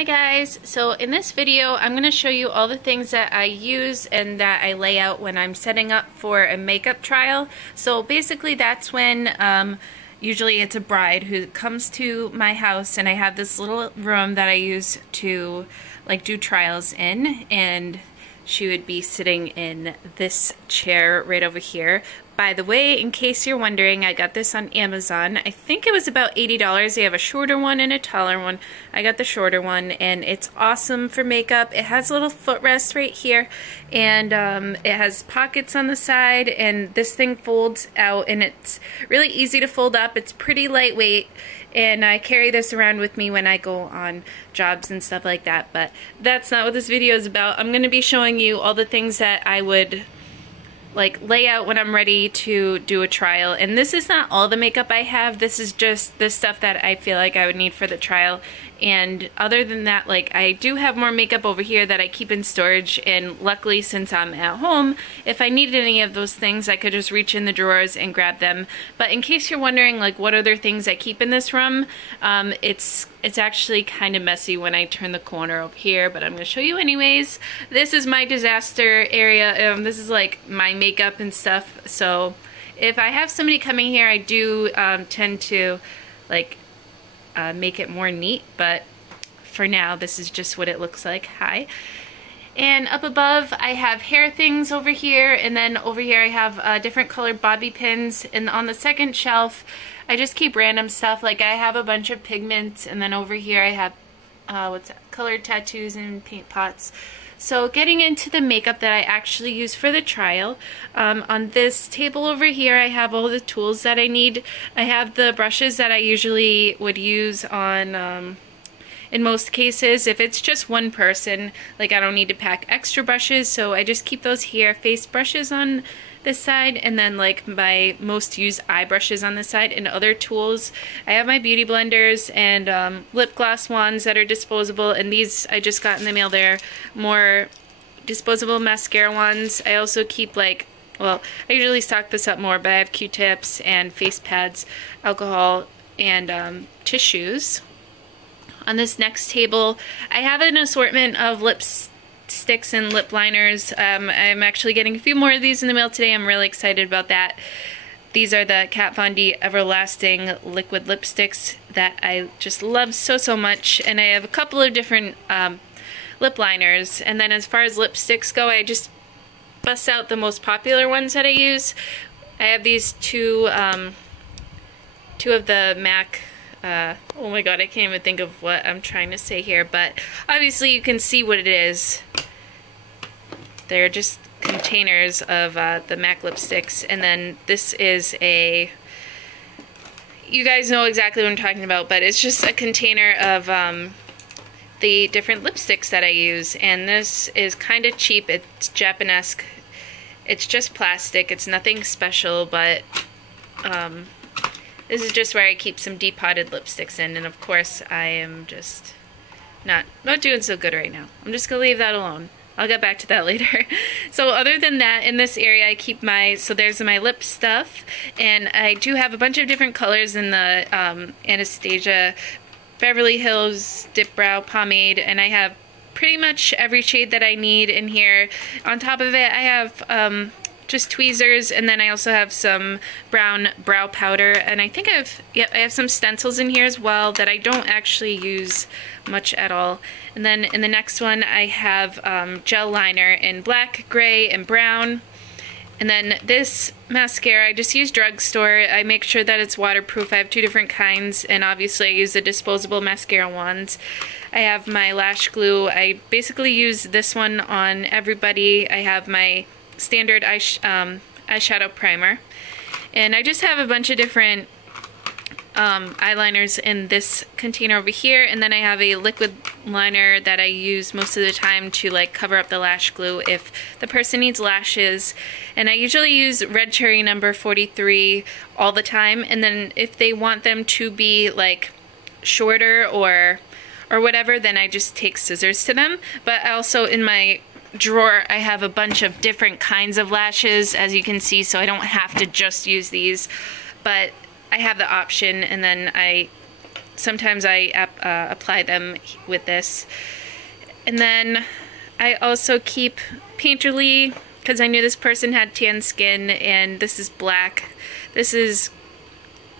Hi guys, so in this video I'm going to show you all the things that I use and that I lay out when I'm setting up for a makeup trial. So basically that's when usually it's a bride who comes to my house and I have this little room that I use to like do trials in, and she would be sitting in this chair right over here. By the way, in case you're wondering, I got this on Amazon. I think it was about $80. They have a shorter one and a taller one. I got the shorter one, and it's awesome for makeup. It has a little footrest right here, and it has pockets on the side, and this thing folds out, and it's really easy to fold up. It's pretty lightweight, and I carry this around with me when I go on jobs and stuff like that, but that's not what this video is about. I'm going to be showing you all the things that I would like lay out when I'm ready to do a trial. And this is not all the makeup I have, this is just the stuff that I feel like I would need for the trial. And other than that, like, I do have more makeup over here that I keep in storage, and luckily since I'm at home, if I needed any of those things I could just reach in the drawers and grab them. But in case you're wondering like what other things I keep in this room, it's actually kind of messy when I turn the corner over here, but I'm going to show you anyways. This is my disaster area. This is like my makeup and stuff, so if I have somebody coming here I do tend to like make it more neat, but for now this is just what it looks like. Hi. And up above I have hair things over here, and then over here I have different colored bobby pins, and on the second shelf I just keep random stuff. Like I have a bunch of pigments, and then over here I have colored tattoos and paint pots. So getting into the makeup that I actually use for the trial, on this table over here I have all the tools that I need. I have the brushes that I usually would use on, in most cases. If it's just one person, like I don't need to pack extra brushes, so I just keep those here. Face brushes on this side, and then like my most used eye brushes on this side, and other tools. I have my beauty blenders and lip gloss wands that are disposable, and these I just got in the mail. They're more disposable mascara wands. I also keep like, well, I usually stock this up more, but I have Q-tips and face pads, alcohol, and tissues. On this next table I have an assortment of lipsticks and lip liners. I'm actually getting a few more of these in the mail today. I'm really excited about that. These are the Kat Von D Everlasting liquid lipsticks that I just love so much, and I have a couple of different lip liners. And then as far as lipsticks go, I just bust out the most popular ones that I use. I have these two of the MAC, oh my god, I can't even think of what I'm trying to say here, but obviously you can see what it is. They're just containers of the MAC lipsticks, and then this is a, you guys know exactly what I'm talking about, but it's just a container of the different lipsticks that I use, and this is kind of cheap. It's Japanesque. It's just plastic. It's nothing special, but this is just where I keep some depotted lipsticks in, and of course I am just not doing so good right now. I'm just gonna leave that alone. I'll get back to that later. So other than that, in this area I keep my, so there's my lip stuff, and I do have a bunch of different colors in the Anastasia Beverly Hills Dip Brow Pomade, and I have pretty much every shade that I need in here. On top of it I have just tweezers, and then I also have some brown brow powder, and I think I have some stencils in here as well that I don't actually use much at all. And then in the next one I have gel liner in black, gray, and brown. And then this mascara I just use drugstore. I make sure that it's waterproof. I have two different kinds, and obviously I use the disposable mascara wands. I have my lash glue. I basically use this one on everybody. I have my standard eyeshadow primer, and I just have a bunch of different eyeliners in this container over here, and then I have a liquid liner that I use most of the time to like cover up the lash glue if the person needs lashes, and I usually use Red Cherry number 43 all the time, and then if they want them to be like shorter or whatever, then I just take scissors to them. But also in my drawer I have a bunch of different kinds of lashes, as you can see, so I don't have to just use these, but I have the option, and then I sometimes I apply them with this. And then I also keep Painterly, because I knew this person had tan skin, and this is black. This is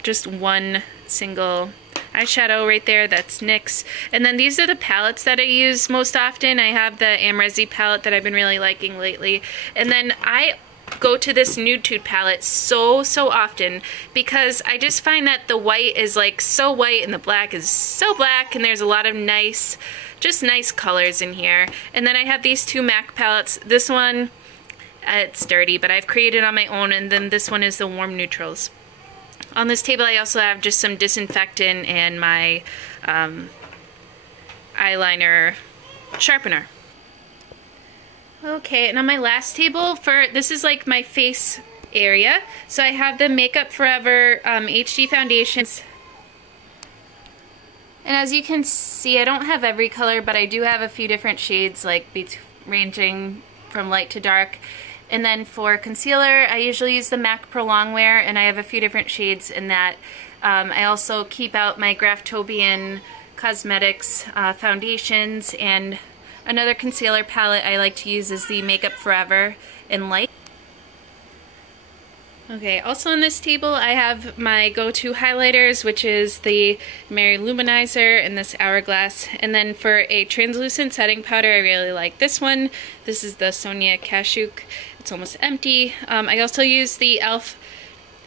just one single eyeshadow right there, that's NYX. And then these are the palettes that I use most often. I have the Amrezi palette that I've been really liking lately. And then I go to this Nude Tude palette so often because I just find that the white is like so white and the black is so black, and there's a lot of nice, just nice colors in here. And then I have these two MAC palettes. This one, it's dirty, but I've created on my own, and then this one is the Warm Neutrals. On this table I also have just some disinfectant and my eyeliner sharpener. Okay, and on my last table, this is like my face area, so I have the Makeup Forever HD foundations. And as you can see, I don't have every color, but I do have a few different shades, like ranging from light to dark. And then for concealer, I usually use the MAC Pro Longwear, and I have a few different shades in that. I also keep out my Graftobian Cosmetics foundations, and another concealer palette I like to use is the Makeup Forever in Light. Okay, also on this table I have my go-to highlighters, which is the Mary Luminizer and this Hourglass. And then for a translucent setting powder, I really like this one. This is the Sonia Kashuk. It's almost empty. I also use the e.l.f.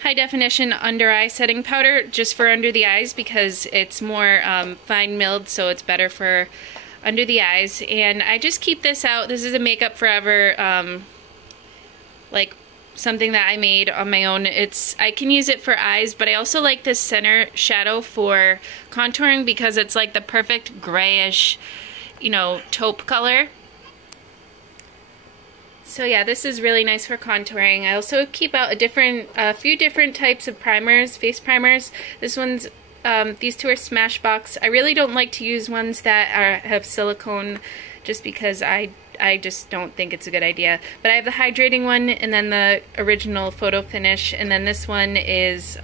High Definition Under Eye Setting Powder just for under the eyes because it's more fine milled, so it's better for under the eyes. And I just keep this out. This is a Makeup Forever like something that I made on my own. I can use it for eyes, but I also like this center shadow for contouring because it's like the perfect grayish, you know, taupe color. So yeah, this is really nice for contouring. I also keep out a few different types of primers, face primers. These two are Smashbox. I really don't like to use ones that have silicone just because I just don't think it's a good idea. But I have the hydrating one, and then the original Photo Finish, and then this one is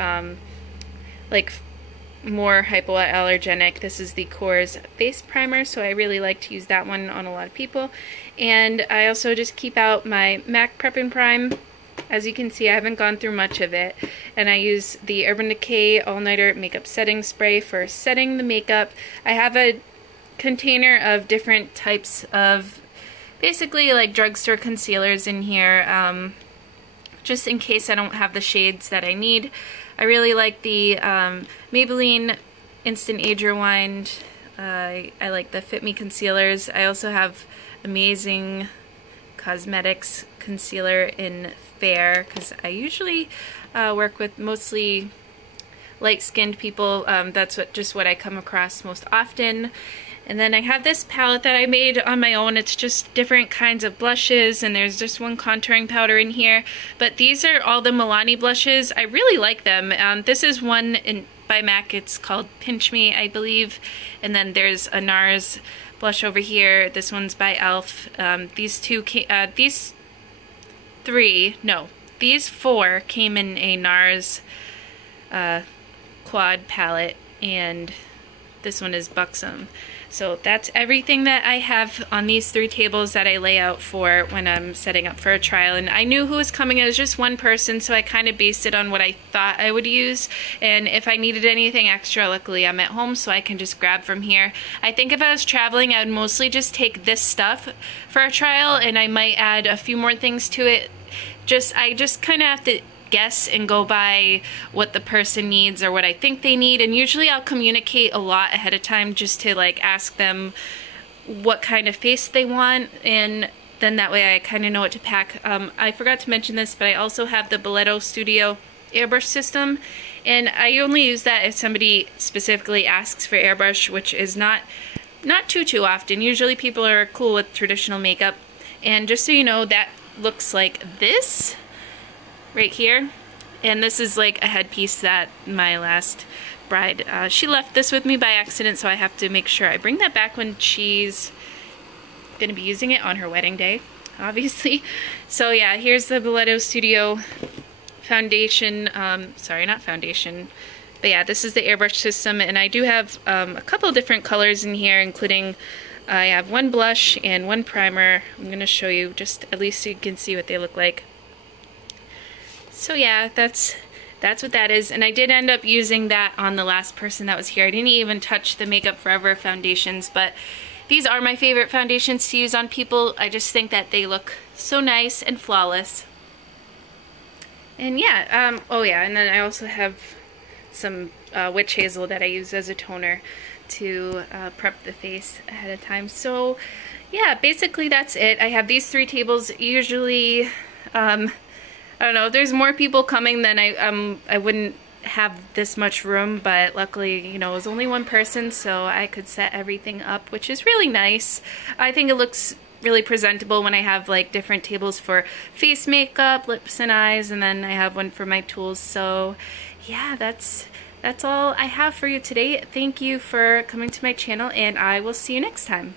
like more hypoallergenic. This is the Kors face primer, so I really like to use that one on a lot of people. And I also just keep out my MAC Prep and Prime. As you can see, I haven't gone through much of it, and I use the Urban Decay All Nighter Makeup Setting Spray for setting the makeup. I have a container of different types of basically like drugstore concealers in here, just in case I don't have the shades that I need. I really like the Maybelline Instant Age Rewind. I like the Fit Me concealers. I also have amazing Cosmetics concealer in Fair because I usually work with mostly light-skinned people. That's just what I come across most often. And then I have this palette that I made on my own. It's just different kinds of blushes, and there's just one contouring powder in here. But these are all the Milani blushes. I really like them. This is one by MAC. It's called Pinch Me, I believe. And then there's a NARS blush over here. This one's by e.l.f. These four came in a NARS quad palette, and this one is Buxom. So that's everything that I have on these three tables that I lay out for when I'm setting up for a trial. And I knew who was coming. It was just one person, so I kind of based it on what I thought I would use. And if I needed anything extra, luckily I'm at home, so I can just grab from here. I think if I was traveling, I would mostly just take this stuff for a trial, and I might add a few more things to it. I just kind of have to guess and go by what the person needs or what I think they need, and usually I'll communicate a lot ahead of time just to like ask them what kind of face they want, and then that way I kind of know what to pack. I forgot to mention this, but I also have the Boleto Studio airbrush system, and I only use that if somebody specifically asks for airbrush, which is not too often. Usually people are cool with traditional makeup. And just so you know, that looks like this right here, and this is like a headpiece that my last bride, she left this with me by accident, so I have to make sure I bring that back when she's gonna be using it on her wedding day, obviously. So yeah, here's the Boleto Studio foundation, sorry, not foundation, But yeah, this is the airbrush system, and I do have a couple different colors in here, including I have one blush and one primer. I'm going to show you just at least so you can see what they look like. So yeah, that's what that is, and I did end up using that on the last person that was here. I didn't even touch the Makeup Forever foundations, but these are my favorite foundations to use on people. I just think that they look so nice and flawless. And yeah, oh yeah, and then I also have some witch hazel that I use as a toner to prep the face ahead of time. So yeah, basically that's it. I have these 3 tables. Usually, I don't know, if there's more people coming, then I wouldn't have this much room, but luckily, you know, it was only one person, so I could set everything up, which is really nice. I think it looks really presentable when I have like different tables for face makeup, lips and eyes, and then I have one for my tools. So yeah, that's all I have for you today. Thank you for coming to my channel, and I will see you next time.